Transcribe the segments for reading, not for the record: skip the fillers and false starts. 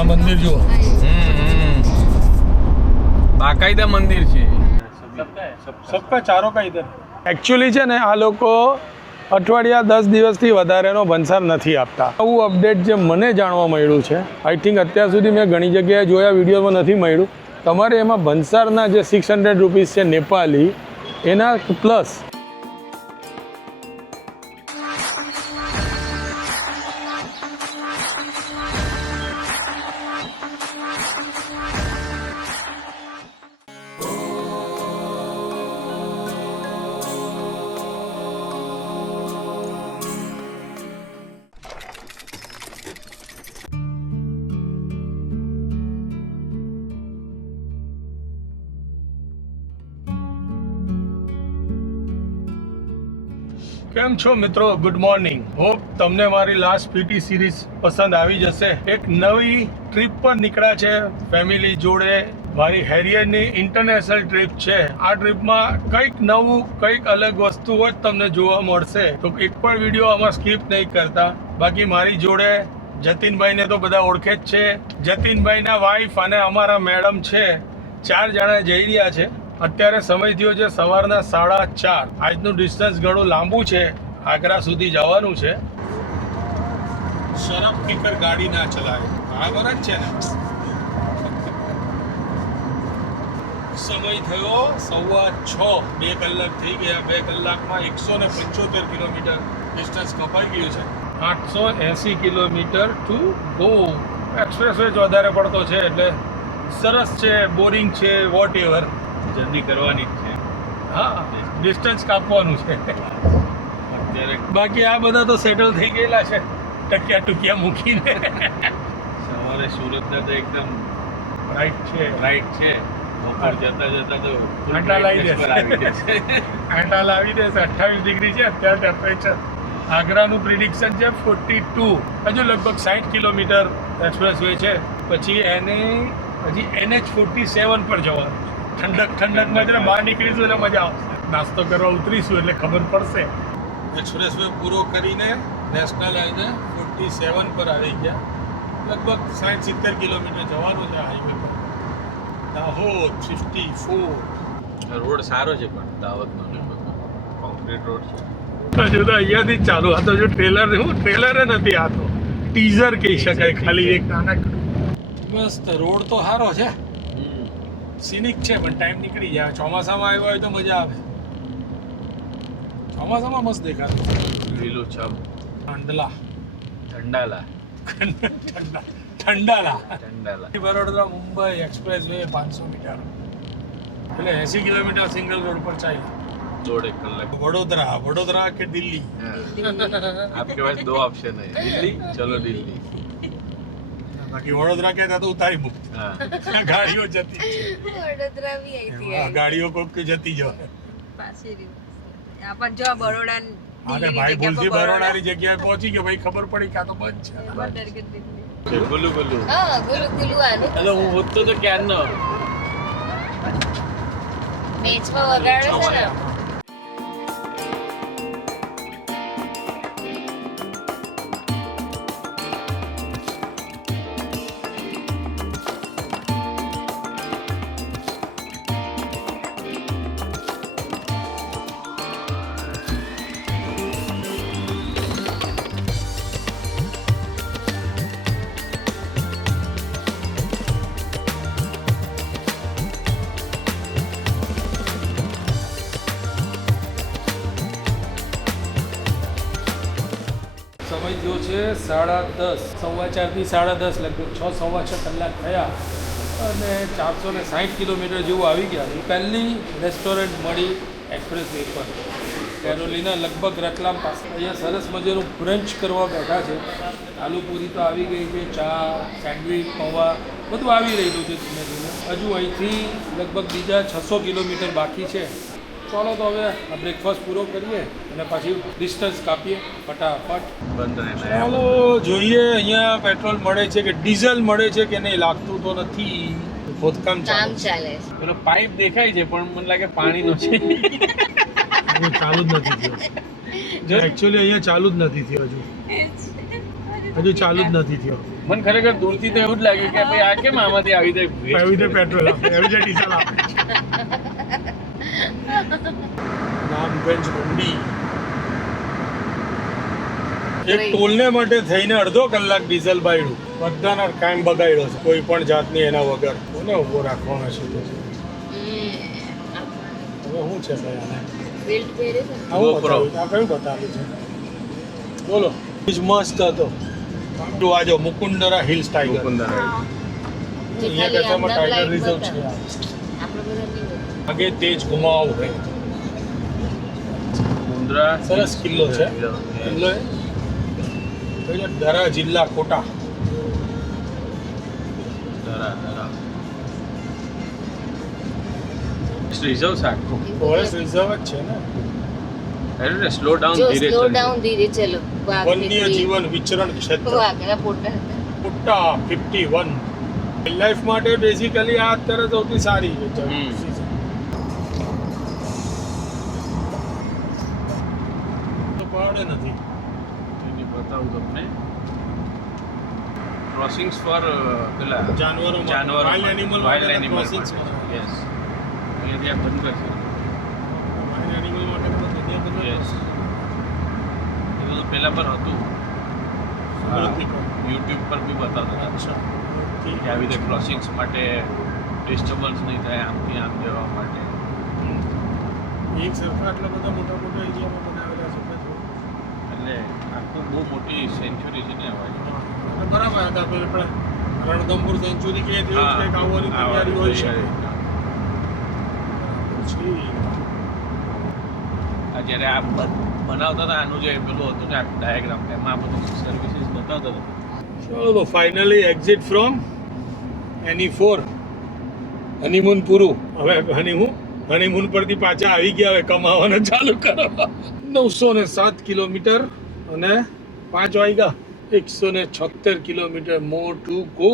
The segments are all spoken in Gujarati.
આ મંદિર જુઓ, બાકાયદા મંદિર છે. સબકા ચારો કા ઇધર. એકચ્યુઅલી છે ને આ લોકો અઠવાડિયા 10 દિવસથી વધારેનો ભંસાર નથી આપતા. આવું અપડેટ જે મને જાણવા મળ્યું છે, આઈ થિંક અત્યાર સુધી મેં ઘણી જગ્યાએ જોયા, વિડીયોમાં નથી મળ્યું. તમારે એમાં ભંસારના જે 600 રૂપીસ છે નેપાલી, એના પ્લસ કેમ છો મિત્રો, ગુડ મોર્નિંગ. હોપ તમને મારી લાસ્ટ પીટી સિરીઝ પસંદ આવી જશે. એક નવી ટ્રીપ પર નીકળ્યા છે ફેમિલી જોડે. મારી હેરિયરની ઇન્ટરનેશનલ ટ્રીપ છે. આ ટ્રીપમાં કંઈક નવું, કંઈક અલગ વસ્તુઓ જ તમને જોવા મળશે, તો એક પણ વિડીયો આમાં સ્કીપ નહીં કરતા. બાકી મારી જોડે જતીનભાઈને તો બધા ઓળખે જ છે. જતીનભાઈના વાઈફ અને અમારા મેડમ છે. 4 જણા જઈ રહ્યા છે. અત્યારે સમય થયો છે સવારના 4:30. આજનું ડિસ્ટન્સ ઘણું લાંબુ છે, આગ્રા સુધી જવાનું છે. શરમ પીકર ગાડી ના ચલાવે, બરાબર જ છે ને. સમય થયો 6:15. 2 કલાક થઈ ગયા. 2 કલાકમાં 175 કિલોમીટર ડિસ્ટન્સ કપાઈ ગયું છે. 880 kilometre to go. Express way વધારે પડતો છે એટલે સરસ છે, બોરિંગ છે, વોટ એવર. જલ્દી કરવાની જ છે. હા, ડિસ્ટન્સ કાપવાનું છે અત્યારે. બાકી આ બધા તો સેટલ થઈ ગયેલા છે, ટક્યા ટુકિયા મૂકીને. સવારે સુરતના તો એકદમ રાઈટ છે, રાઈટ છે. બપોર જતા જતા તો આંટા લાવી દેશે. આવી દેશે. આંટા લાવી દેશે. 28 ડિગ્રી છે અત્યારે ટેમ્પરેચર. આગ્રાનું પ્રિડિક્શન છે 42. હજુ લગભગ 60 કિલોમીટર એક્સપ્રેસ વે છે. પછી હજી NH47 પર જવાનું છે. ઠંડકમાં જરા બહાર નીકળીશું એટલે મજા આવશે. નાસ્તો કરવા ઉતરીશું એટલે ખબર પડશે. એક્સપ્રેસ વે પૂરો કરીને નેશનલ હાઈવે 47 પર આવી ગયા. લગભગ 60-70 કિલોમીટર જવાનું છે હાઈવે પર. દાહોદ 54. રોડ સારો છે પણ દાહોદનો કોન્ક્રીટ રોડ છે. હજુ તો અહીંયાથી જ ચાલુ. આ તો જો ટ્રેલર નથી, આ તો ટીઝર કહી શકાય, ખાલી એક નાનકડું. મસ્ત રોડ તો સારો છે, સિનિક છે, પણ ટાઈમ નીકળી જાય. ચોમાસામાં આવ્યો હોય તો મજા આવે. ચોમાસામાં મસ્ત દેખાતું. લીલું છમ. ઠંડાલા. Vadodara Mumbai express way 500 metre એટલે 80 કિલોમીટર સિંગલ રોડ પર ચાલ્યા. 1.5 કલાક. वडोदरा के दिल्ली. आपके पास 2 ऑप्शन है, दिल्ली चलो दिल्ली. बाकी वडोदरा कहता तो उतारी मुक्त. हाँ. गाड़ियों जती વડોદરા બી આઈ હતી. ગાડીઓ કોક જતી જો. પાછી રહ્યું. આપણ જો બરોડા અરે ભાઈ ભૂલથી બરોડાની જગ્યાએ પહોંચી ગયો, ભાઈ ખબર પડી કે આ તો બંધ છે. ગુલ્લુ ગુલ્લુ. હા ગુલુ ગુલુ આનું હેલો, હું હોતો તો ક્યારનો. મેચમાં વગાડે છે ને. સમય થયો છે 10:30. 4:15 4:30, લગભગ 6-6.25 કલાક થયા અને 460 કિલોમીટર જેવું આવી ગયા. પહેલી રેસ્ટોરન્ટ મળી એક્સપ્રેસ વે પર, કેરોલિના, લગભગ રતલામ પાસે. અહીંયા સરસ મજાનું બ્રંચ કરવા બેઠા છે. આલુપુરી તો આવી ગઈ છે, ચા, સેન્ડવિચ, પૌવા બધું આવી રહેલું છે ધીમે ધીમે. હજુ અહીંથી લગભગ બીજા 600 કિલોમીટર બાકી છે. ચાલો તો હવે આ બ્રેકફાસ્ટ પૂરો કરીએ અને પછી ડિસ્ટન્સ કાપીએ ફટાફટ. બંધ રહેશે. ચાલો જોઈએ અહીંયા પેટ્રોલ મળે છે કે ડીઝલ મળે છે કે નહીં. લાગતું તો નથી. ખોદકામ કામ ચાલે ચાલે છે. પેલો પાઇપ દેખાય છે પણ મને લાગે પાણીનો છે. ચાલુ જ નથી થયો. એકચ્યુઅલી અહીંયા ચાલુ જ નથી થયો હજુ ચાલુ જ નથી થયો. મને ખરેખર દૂરથી તો એવું જ લાગ્યું કે ભાઈ આ કેમ આમાંથી આવી જાય waste એવી રીતે કરે? પેટ્રોલ આપે એવી રીતે ડીઝલ આપે નામગંજ મંડી એક ટોલને માટે થઈને અડધો કલાક ડીઝલ બાળ્યું બધાના કાયમ બગાડ્યો છે કોઈ પણ જાતની એના વગર કોને ઊભો રાખવાનો છે તો હવે શું છે ભાઈ આને બેલ્ટ પહેરે છે આવું GoPro. બતાવ્યું આ કયું બતાવ્યું છે બોલો બીજ મસ્ત હતો જો આ જો મુકુંદરા હિલ્સ ટાઈગર મુકુંદરા. અહીંયા કહેવામાં ટાઈગર રિઝર્વ છે આપણે બધા નહીં આગે તેજ ઘુમાવ હે મુંદ્રા સરસ કિલ્લો છે કિલ્લો એ કયો દરા જિલ્લા કોટા દરા. રિઝર્વ છે આખું. ફોરેસ્ટ રિઝર્વ જ છે ને અરે સ્લો ડાઉન જો ધીરે સ્લો ચલજો. ડાઉન ધીરે ચલો વન્ય જીવન વિચરણ ક્ષેત્ર વાઘના પોટા કોટા 51 લાઈફ માટે બેઝિકલી આ અત્યારે સૌથી સારી છે હમ. તો પડે નથી એની બતાવું તમને ક્રોસિંગ્સ ફોર પેલા જાનવરો જાનવરો wild animal wild animal crossings yes અહીંયા બંધ કરશે વાઇલ્ડ એનિમલ માટે પણ દુનિયા બંધ યસ એ બધું પહેલા પર હતું યુટ્યુબ પર બી બતાવતા હતા અચ્છા કે આવી રીતે ક્રોસિંગ્સ માટે ડિસ્ટર્બન્સ નહીં થાય આમથી આમ જવા માટે એક સરખા આટલા બધા મોટા મોટા એરિયામાં બનાવેલા છે પાછું. એટલે આખું બહુ મોટી સેન્ચુરી છે ને હવે અને બરાબર હતા આપણે રણધંભુર સેન્ચુરી કે તેવું જ કંઈક આવવાની તૈયારી હોય છે પછી આ જ્યારે આ બનાવતા હતા આનું જે પેલું હતું ને ડાયાગ્રામ એમાં આ બધું સર્વિસીસ બતાવતા હતા ચલો finally exit from any 4 honeymoon પૂરું હવે હનીમૂન પરથી પાછા આવી ગયા હવે કમાવાનું ચાલુ કરો 907 કિલોમીટર અને 5 વાગ્યા 176 કિલોમીટર મોર ટુ ગો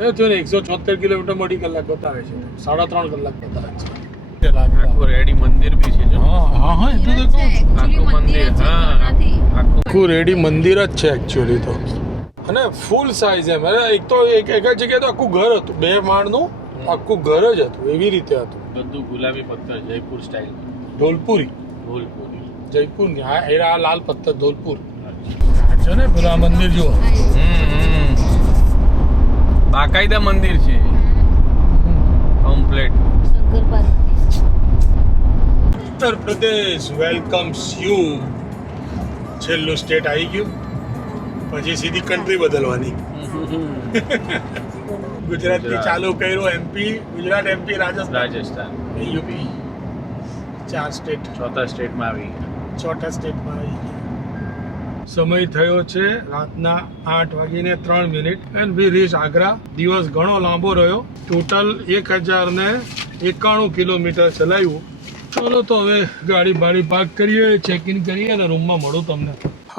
એ થયું ને 176 કિલોમીટર મોટી કલાક બતાવે છે 3.5 કલાક બતાવે છે આખું રેડી મંદિર બી છે જો હા એટલે તો કહું છું. આખું મંદિર હા આખું આખું રેડી મંદિર જ છે એકચ્યુઅલી તો અને ફૂલ સાઇઝ એમ અરે એક તો એક જ જગ્યાએ તો આખું ઘર હતું 2 માળનું આખું ઘર જ હતું એવી રીતે હતું બધું ગુલાબી પથ્થર જયપુર સ્ટાઇલ ધોલપુરી ભૂલપુરી જયપુરની આ લાલ પથ્થર ધોલપુર છે ને પેલા મંદિર જુઓ બાકાયદા મંદિર છે complete Shankar Parvati Uttar Pradesh welcomes you છેલ્લું સ્ટેટ આવી ગયું પછી સીધી કન્ટ્રી બદલવાની ગુજરાતથી ચાલુ કર્યું MP Gujarat MP Rajasthan Rajasthan UP 4 state ચોથા સ્ટેટમાં આવી ચોથા સ્ટેટમાં આવી ગયા સમય થયો છે રાતના 8:03 એન્ડ વી રીચ આગ્રા દિવસ ઘણો લાંબો રહ્યો ટોટલ 1091 કિલોમીટર ચલાવ્યું ચલો તો હવે ગાડી પાર્ક કરીએ ચેક ઇન કરીએ અને રૂમમાં મળું તમને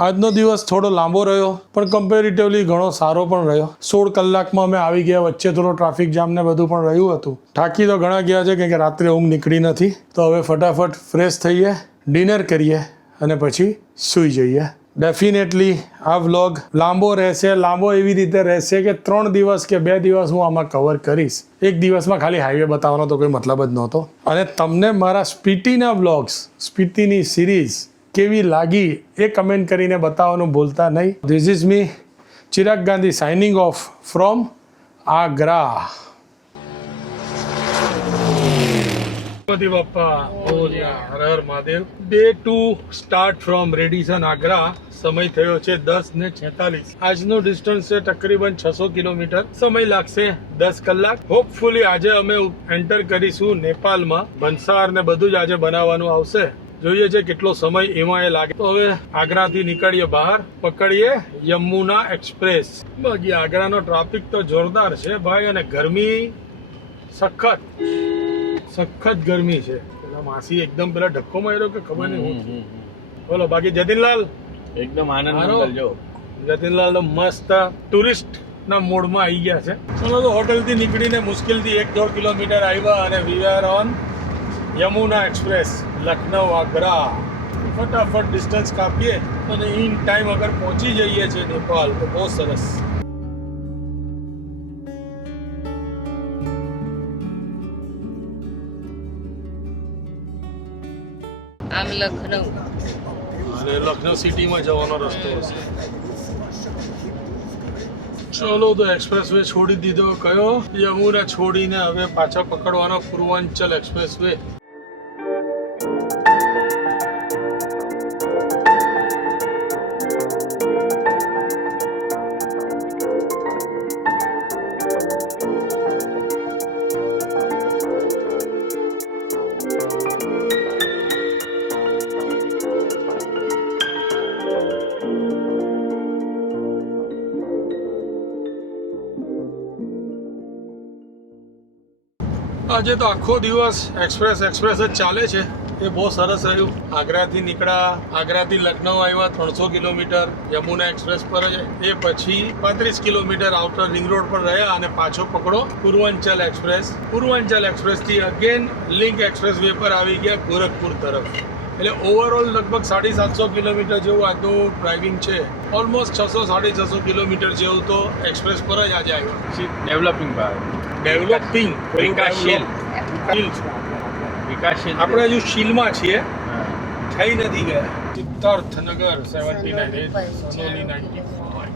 આજનો દિવસ થોડો લાંબો રહ્યો પણ કમ્પેરેટિવલી ઘણો સારો પણ રહ્યો 16 કલાકમાં અમે આવી ગયા વચ્ચે થોડો ટ્રાફિક જામ ને બધું પણ રહ્યું હતું થાકી તો ઘણા ગયા છે કેમ કે રાત્રે ઊંઘ નીકળી નથી તો હવે ફટાફટ ફ્રેશ થઈએ ડિનર કરીએ અને પછી સૂઈ જઈએ ડેફિનેટલી આ વ્લોગ લાંબો રહેશે લાંબો એવી રીતે રહેશે કે 3 દિવસ કે 2 દિવસ હું આમાં કવર કરીશ એક દિવસમાં ખાલી હાઈવે બતાવવાનો તો કોઈ મતલબ જ નહોતો અને તમને મારા સ્પીટીના વ્લોગ્સ સ્પીટીની સિરીઝ કેવી લાગી એ કમેન્ટ કરીને બતાવવાનું ભૂલતા નહીં this is me Chirag Gandhi signing off from Agra Ganpati Bappa બોલ્યા Har Har Mahadev day 2 start from Radisson Agra સમય થયો છે 10:46 આજનું ડિસ્ટન્સ છે તકરીબન 600 કિલોમીટર સમય લાગશે 10 કલાક હોપફુલી આજે અમે એન્ટર કરીશું નેપાળમાં બંસાર ને બધું જ આજે બનાવવાનું આવશે જોઈએ છે કેટલો સમય એમાં એ લાગે તો હવે આગ્રાથી નીકળીએ બહાર પકડીએ યમુના એક્સપ્રેસ બાકી આગ્રાનો ટ્રાફિક તો જોરદાર છે ભાઈ અને ગરમી સખત ગરમી છે પેલા માસી એકદમ પેલા ધક્કો માર્યો કે ખબર નહીં હું બોલો બાકી જતીનલાલ એકદમ આનંદ હારો. મંગલ જો જતીનલાલ તો મસ્ત ટુરિસ્ટ ના મોડમાં આવી ગયા છે ચલો તો હોટલથી નીકળીને મુશ્કેલથી 1.5 કિલોમીટર આવ્યા અને we are on Yamuna express Lucknow Agra ફટાફટ ડિસ્ટન્સ કાપીએ અને ઇન ટાઈમ અગર પહોંચી જઈએ છીએ નેપાળ તો બહુ સરસ આમ લખનઉ. અને લખનઉ સિટીમાં જવાનો રસ્તો હશે. ચલો તો એક્સપ્રેસ વે છોડી દીધો. કયો? યમુના છોડીને હવે પાછા પકડવાનો પૂર્વાંચલ એક્સપ્રેસ વે. આજે તો આખો દિવસ એક્સપ્રેસ જ ચાલે છે. એ બહુ સરસ રહ્યું. આગ્રાથી નીકળ્યા, આગ્રાથી લખનઉ આવ્યા 300 કિલોમીટર યમુના એક્સપ્રેસ પર જ. એ પછી 35 કિલોમીટર આઉટર રિંગ રોડ પર રહ્યા અને પાછો પકડો પૂર્વાંચલ એક્સપ્રેસ. પૂર્વાંચલ એક્સપ્રેસથી અગેન લિંક એક્સપ્રેસ વે પર આવી ગયા ગોરખપુર તરફ. એટલે ઓવરઓલ લગભગ 750 કિલોમીટર જેવું આજનું ડ્રાઇવિંગ છે. ઓલમોસ્ટ 600-650 કિલોમીટર જેવું તો એક્સપ્રેસ પર જ આજે આવ્યું. ડેવલપિંગ ભાઈ. ડેવલપિંગ વિકાસશીલ. વિકાસશીલ. આપણે હજુ શીલમાં છીએ, થઈ નથી ગયા. સિદ્ધાર્થનગર 79 સનોલી 95.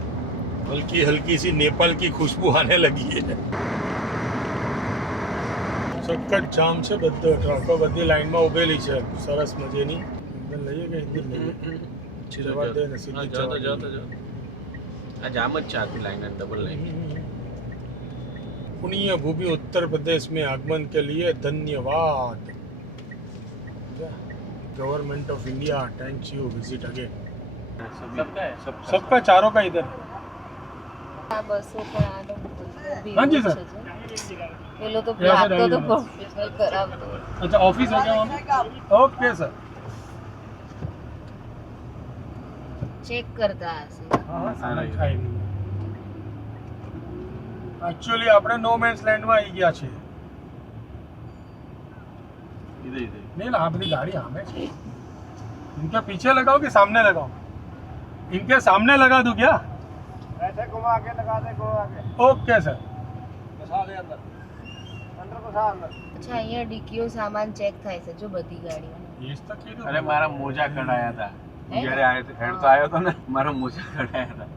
હલકી હલકી સી નેપાલ કી ખુશ્બુ આને લગી है. સખત જામ છે. બધો ટ્રકો બધી લાઈનમાં ઉભેલી છે સરસ મજેની. અંદર લઈએ કે અંદર લઈએ? જવા દે ને સીધી જાતો જવા જાતો દે. જાતો. આ જામ જ છે આખી લાઈન ડબલ લાઈન. पुण्य भूमि उत्तर प्रदेश में आगमन के लिए धन्यवाद. Government of India thanks you. Visit again. सबका चारों का इधर. આ બસો પણ આનો ઊભી हाँ जी છે सर. જે. પેલો તો આપતો તો પ્રોફેશનલ કરાવતો. अच्छा ऑफिस हो गया वहाँ. Okay sir. ચેક કરતા હશે. हाँ हाँ खाई नहीं. एक्चुअली આપણે नो મેન્સ લેન્ડમાં આવી ગયા છે. इधर इधर. नहीं ना आपकी गाड़ी हमें છે. इनके पीछे लगाओ कि सामने लगाओ? इनके सामने लगा दूं क्या? ऐसे घुमा के लगा दे. घुमा के. Okay sir. घुसा दे अंदर. अंदर घुसा अंदर. અચ્છા અહીંયા ડીકીઓ સામાન ચેક થાય છે જો બધી ગાડીઓ. ये तो कीधું. અરે મારા મોજા કઢાયા હતા. જ્યારે આયો તો હેડ તો આવ્યો તો ને મારા મોજા કઢાયા હતા.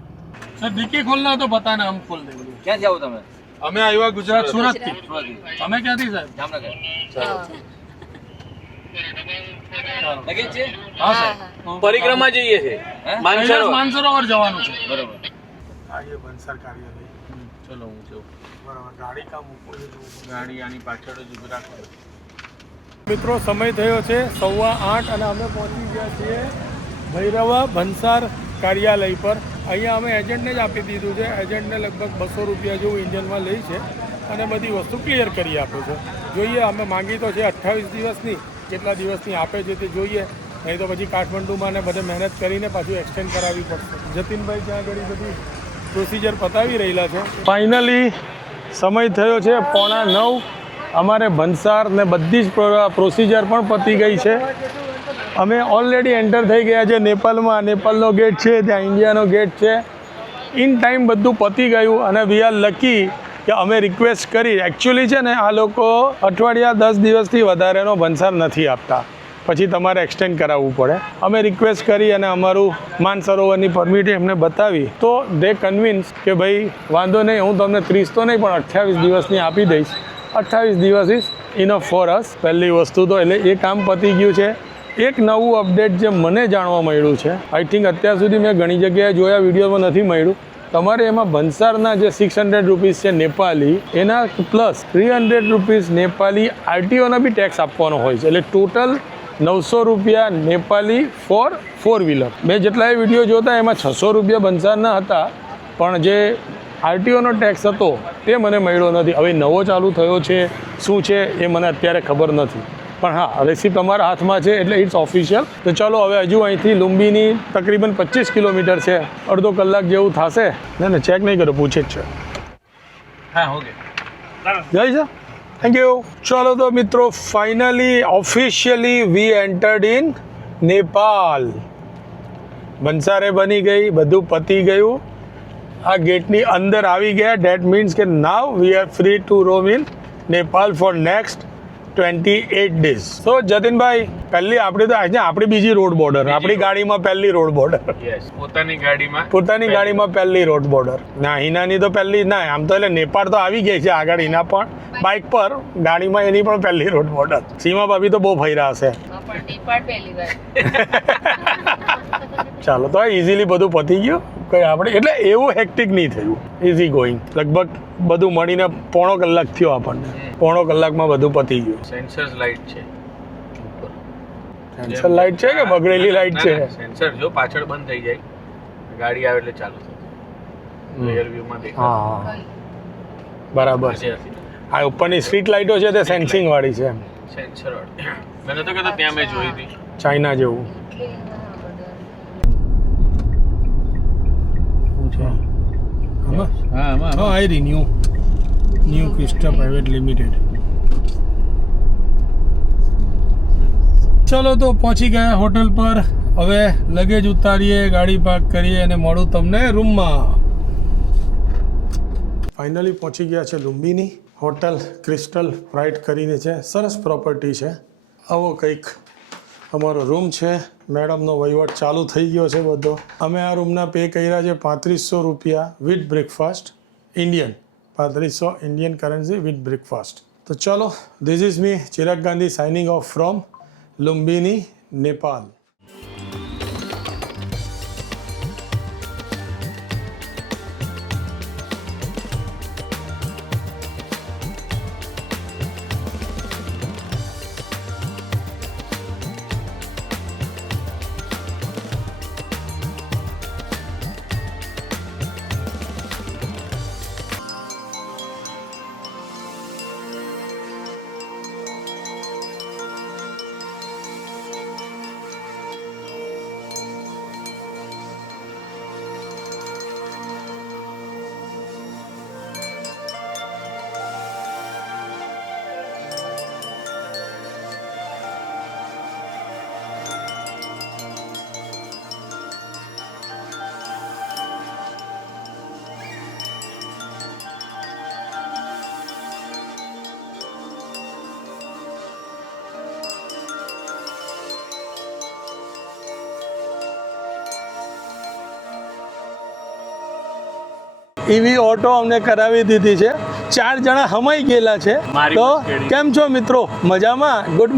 सर डिक्की खोलना हो तो बताना, हम खोल देंगे. ક્યાં જાવ તમે? અમે આવ્યા ગુજરાત સુરત થી. તમે ક્યાંથી સાહેબ? જામનગર. ચાલો. લગે છે? હા સર. પરિક્રમા જઈએ છે. માનસરોવર જવાનું છે. બરોબર. આ ये બંસર કાર્યાલય. ચલો હું છું. બરાબર. ગાડી કા મૂકો છે જો. ગાડી આની પાછળ જ ઉભી રાખો. મિત્રો સમય થયો છે 8:15 અને અમે પહોંચી ગયા છીએ ભૈરવા ભંસાર કાર્યાલય પર. અહીંયા અમે એજન્ટને જ આપી દીધું છે. એજન્ટને લગભગ 200 રૂપિયા જેવું ઇન્ડિયનમાં લે છે અને બધી વસ્તુ ક્લિયર કરી આપે છે. જોઈએ, અમે માંગી તો છે 28 દિવસની, કેટલા દિવસની આપે છે તે જોઈએ. નહીં તો પછી કાઠમંડુમાં ને બધે મહેનત કરીને પાછું એક્સટેન્ડ કરાવવી પડશે. જતીનભાઈ ત્યાં આગળ બધી પ્રોસિજર પતાવી રહેલા છે. ફાઇનલી સમય થયો છે 8:45. અમારે ભંસાર ને બધી જ પ્રોસિજર પણ પતી ગઈ છે. અમે ઓલરેડી એન્ટર થઈ ગયા છે નેપાલમાં. નેપાલનો ગેટ છે, ત્યાં ઇન્ડિયાનો ગેટ છે. ઇન ટાઈમ બધું પતી ગયું અને વી આર લકી કે અમે રિક્વેસ્ટ કરી. એકચ્યુઅલી છે ને આ લોકો અઠવાડિયા 10 દિવસથી વધારેનો ભંસાર નથી આપતા, પછી તમારે એક્સટેન્ડ કરાવવું પડે. અમે રિક્વેસ્ટ કરી અને અમારું માનસરોવરની પરમિટ એમને બતાવી તો દે કન્વિન્સ કે ભાઈ વાંધો નહીં, હું તમને 30 તો નહીં પણ 28 દિવસની આપી દઈશ. 28 દિવસ ઇઝ ઇનફ ફોર અસ. પહેલી વસ્તુ તો એટલે એ કામ પતી ગયું છે. એક નવું અપડેટ જે મને જાણવા મળ્યું છે, આઈ થિંક અત્યાર સુધી મેં ઘણી જગ્યાએ જોયા, વિડીયોમાં નથી મળ્યું. તમારે એમાં ભંસારના જે 600 રૂપીસ છે નેપાલી, એના પ્લસ 300 રૂપીસ નેપાલી આરટીઓના બી ટેક્સ આપવાનો હોય છે. એટલે ટોટલ 900 રૂપિયા નેપાલી ફોર 4 વ્હીલર. મેં જેટલા વિડીયો જોતા એમાં 600 રૂપિયા ભંસારના હતા, પણ જે આરટીઓનો ટેક્સ હતો તે મને મળ્યો નથી. હવે નવો ચાલુ થયો છે, શું છે એ મને અત્યારે ખબર નથી. પણ હા, રેસિપ્ટ અમારા હાથમાં છે એટલે ઇટ્સ ઓફિશિયલ. તો ચાલો હવે હજુ અહીંથી લુંબીની તકરીબન 25 કિલોમીટર છે, અડધો કલાક જેવું થશે. ને ચેક નહીં કર્યો, પૂછે જ છે. હા ઓકે. જય સર, થેન્ક યુ. ચાલો તો મિત્રો, finally officially we entered in Nepal. બંસારે બની ગઈ, બધું પતી ગયું. આ ગેટની અંદર આવી ગયા. ડેટ મીન્સ કે now we are free to roam in Nepal for next 28 days. So જતીનભાઈ, પહેલી આપણી બીજી રોડ બોર્ડર, આપણી ગાડીમાં પહેલી રોડ બોર્ડર, યસ, પોતાની ગાડીમાં પહેલી રોડ બોર્ડર. ના, હિનાની તો પહેલી ના, આમ તો એટલે નેપાળ તો આવી ગઈ છે આગળ, હિના પણ બાઇક પર, ગાડીમાં એની પણ પહેલી રોડ બોર્ડર. સીમા ભાભી તો બહુ ફર્યા હશે. પણ નેપાળ પહેલી વાર. ચાલો, તો ઇઝીલી બધું પતી ગયું. કઈ આપણે એટલે એવું હેક્ટિક નહીં થયું, ઇઝી ગોઈંગ. લગભગ બધું મળીને પોણો કલાક થયો આપણને. પોણો કલાકમાં બધું પતી ગયું. સેન્સર લાઇટ છે, સેન્સર લાઇટ છે કે બગડેલી લાઇટ છે? સેન્સર જો પાછળ બંધ થઈ જાય, ગાડી આવે એટલે ચાલુ થશે. રિયર વ્યૂમાં દેખાય. હા, બરાબર છે. આ ઉપરની સ્ટ્રીટ લાઇટો છે તે સેન્સિંગ વાળી છે, સેન્સર વાળી. મને તો કહેતો ત્યાં મેં જોઈ હતી, ચાઇના જેવું. હા, આઈ રી ન્યુ ક્રિસ્ટા પ્રાઇવેટ લિમિટેડ. ચલો, તો પહોંચી ગયા હોટલ પર. હવે લગેજ ઉતારીએ, ગાડી પાર્ક કરીએ અને મળું તમને રૂમમાં. ફાઇનલી પહોંચી ગયા છે લુંબીની. હોટલ ક્રિસ્ટલ પ્રાઇડ કરીને છે, સરસ પ્રોપર્ટી છે. આવો કંઈક અમારો રૂમ છે. મેડમનો વહીવટ ચાલુ થઈ ગયો છે બધો. અમે આ રૂમના પે કર્યા છે 3500 રૂપિયા with breakfast, Indian 3500 Indian currency with breakfast. તો ચલો, this is me Chirag Gandhi signing off from Lumbini, Nepal. EV auto અમને કરાવી દીધી છે. 4 જણા હમાઈ ગયેલા છે. તો કેમ છો મિત્રો, મજામાં? Good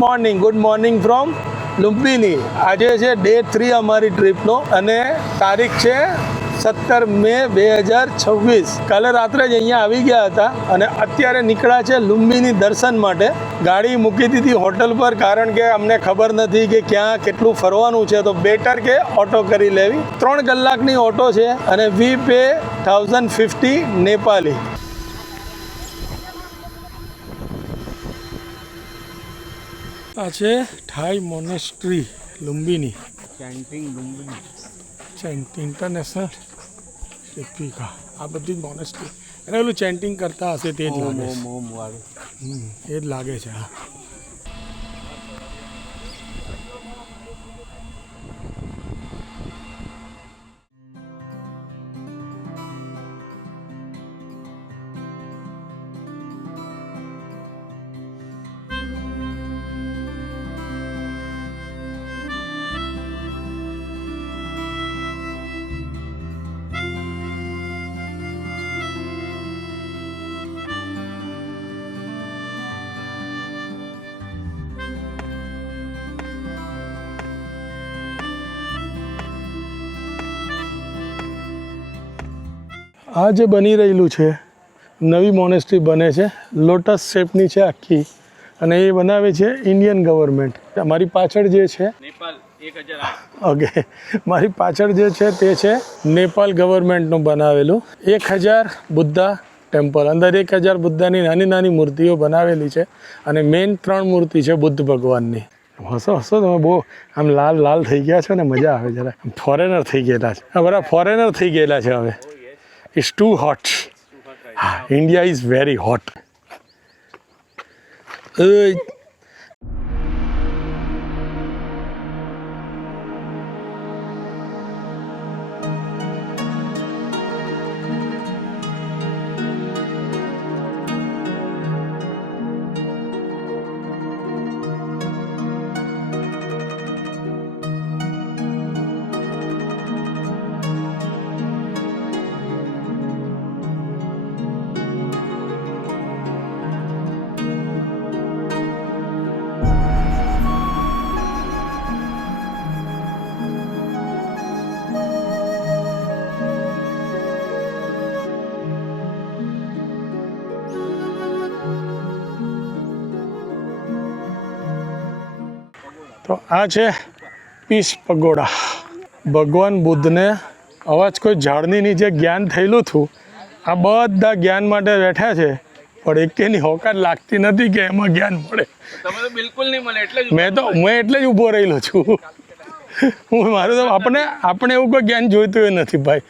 morning from Lumbini. આજે છે ડે 3 અમારી ટ્રીપનો અને તારીખ છે 17 મે 2026. કાલે રાત્રે જ અહીંયા આવી ગયા હતા અને અત્યારે નીકળ્યા છે લુંબીની દર્શન માટે. ગાડી મૂકી દીધી હોટલ પર, કારણ કે અમને ખબર નથી કે ક્યાં કેટલું ફરવાનું છે, તો બેટર કે ઓટો કરી લેવી. 3 કલાકની ઓટો છે અને વી પે 1050 નેપાલી. આ છે થાઈ મોનેસ્ટ્રી લુંબીની, ચેન્ટિંગ ઇન્ટરનેશનલ શિપિકા. આ બધી જ મોનેસ્ટ્રી. એને પેલું ચેન્ટિંગ કરતા હશે તે જ લાગે છે. એ જ લાગે છે. હા, આ જે બની રહેલું છે, નવી મોનેસ્ટ્રી બને છે, લોટસ શેપની છે આખી, અને એ બનાવે છે ઇન્ડિયન ગવર્મેન્ટ. મારી પાછળ જે છે નેપાલ 1008. ઓકે, મારી પાછળ જે છે તે છે નેપાલ ગવર્મેન્ટનું બનાવેલું 1000 બુદ્ધા ટેમ્પલ. અંદર 1000 બુદ્ધાની નાની નાની મૂર્તિઓ બનાવેલી છે અને મેઇન 3 મૂર્તિ છે બુદ્ધ ભગવાનની. હસો તમે બહુ આમ લાલ થઈ ગયા છો ને, મજા આવે જરા. ફોરેનર થઈ ગયેલા છે, હા બરાબર, ફોરેનર થઈ ગયેલા છે હવે. It's too hot. India is very hot. તો આ છે પીસ પગોડા. ભગવાન બુદ્ધને અવાજ કોઈ ઝાડની નીચે જ્ઞાન થયેલું હતું, આ બધા જ્ઞાન માટે બેઠા છે, પણ એકેની હોકાત લાગતી નથી કે એમાં જ્ઞાન મળે. તમે તો બિલકુલ નહીં મળે એટલે જ મેં એટલે જ ઊભો રહેલો છું. મારું તો આપણે એવું કોઈ જ્ઞાન જોઈતું એ નથી ભાઈ.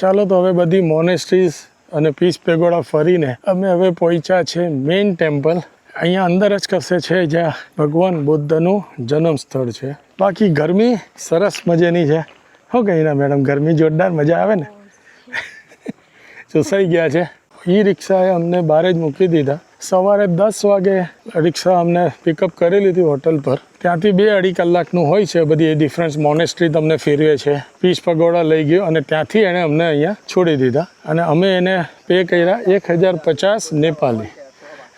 ચાલો તો હવે બધી મોનેસ્ટ્રીઝ અને પીસ પેગોડા ફરીને અમે હવે પહોંચ્યા છે મેઇન ટેમ્પલ. અહીંયા અંદર જ કશે છે જ્યાં ભગવાન બુદ્ધનું જન્મ સ્થળ છે. બાકી ગરમી સરસ મજાની છે. શું કહી ના મેડમ, ગરમી જોરદાર મજા આવે ને. ચૂસાઈ ગયા છે. એ રિક્ષાએ અમને બહાર જ મૂકી દીધા. સવારે 10 વાગે રિક્ષા અમને પિકઅપ કરી લીધી હોટલ પર. ત્યાંથી 2-2.5 કલાકનું હોય છે. બધી એ ડિફરન્સ મોનેસ્ટ્રી તમને ફેરવે છે. પીસ પગોડા લઈ ગયો અને ત્યાંથી એણે અમને અહીંયા છોડી દીધા અને અમે એને પે કર્યા 1050 નેપાલી,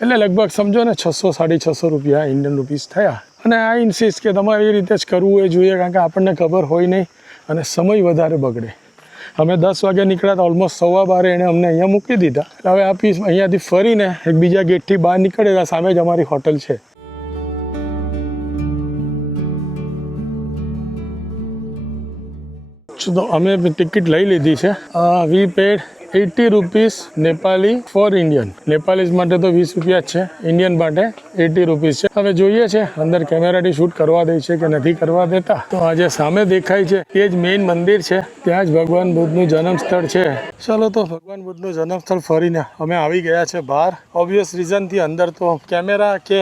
એટલે લગભગ સમજો ને 600-650 રૂપિયા ઇન્ડિયન રૂપીસ થયા. અને આ ઇન્સિસ્ટ કે તમારે એ રીતે જ કરવું એ જોઈએ, કારણ કે આપણને ખબર હોય નહીં અને સમય વધારે બગડે. અમે 10 વાગે નીકળ્યા તો ઓલમોસ્ટ 12:15 એણે અમને અહીંયા મૂકી દીધા. હવે આ પીસ અહીંયાથી ફરીને એક બીજા ગેટથી બહાર નીકળેલા, સામે જ અમારી હોટલ છે. તો અમે ટિકિટ લઈ લીધી છે. We paid 80 rupees Nepali for Indian. Nepalese માટે તો 20 રૂપિયા જ છે, ઇન્ડિયન માટે 80 રૂપીસ છે. હવે જોઈએ છે અંદર કેમેરાથી શૂટ કરવા દે છે કે નથી કરવા દેતા. તો આ જે સામે દેખાય છે એ જ મેઇન મંદિર છે, ત્યાં જ ભગવાન બુદ્ધનું જન્મ સ્થળ છે. ચાલો તો ભગવાન બુદ્ધનું જન્મ સ્થળ ફરીને અમે આવી ગયા છે બહાર. ઓબ્વિયસ રીઝનથી અંદર તો કેમેરા કે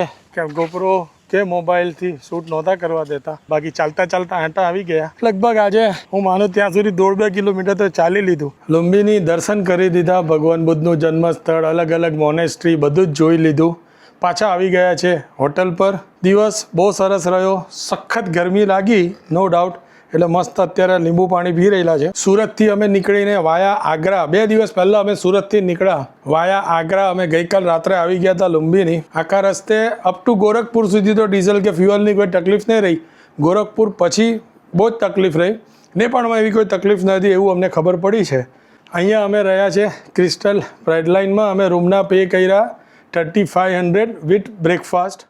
ગોપ્રો કે મોબાઈલથી શૂટ નહોતા કરવા દેતા. બાકી ચાલતા આંટા આવી ગયા. લગભગ આજે હું માનું ત્યાં સુધી 1.5-2 કિલોમીટર તો ચાલી લીધું. લુંબીની દર્શન કરી દીધા, ભગવાન બુદ્ધનું જન્મ સ્થળ, અલગ અલગ મોનેસ્ટ્રી બધું જ જોઈ લીધું. પાછા આવી ગયા છે હોટલ પર. દિવસ બહુ સરસ રહ્યો. સખત ગરમી લાગી નો ડાઉટ, એટલે મસ્ત અત્યારે લીંબુ પાણી પી રહેલા છે. સુરતથી અમે નીકળીને વાયા આગ્રા, 2 દિવસ પહેલાં અમે સુરતથી નીકળ્યા. વાયા આગ્રા અમે ગઈકાલ રાત્રે આવી ગયા હતા લુંબીની. આખા રસ્તે અપ ટુ ગોરખપુર સુધી તો ડીઝલ કે ફ્યુઅલની કોઈ તકલીફ નહીં રહી. ગોરખપુર પછી બહુ જ તકલીફ રહી. નેપાળમાં એવી કોઈ તકલીફ નથી એવું અમને ખબર પડી છે. અહીંયા અમે રહ્યા છે ક્રિસ્ટલ પ્રાઇડ લાઇનમાં. અમે રૂમના પે કર્યા 3500 વિથ બ્રેકફાસ્ટ.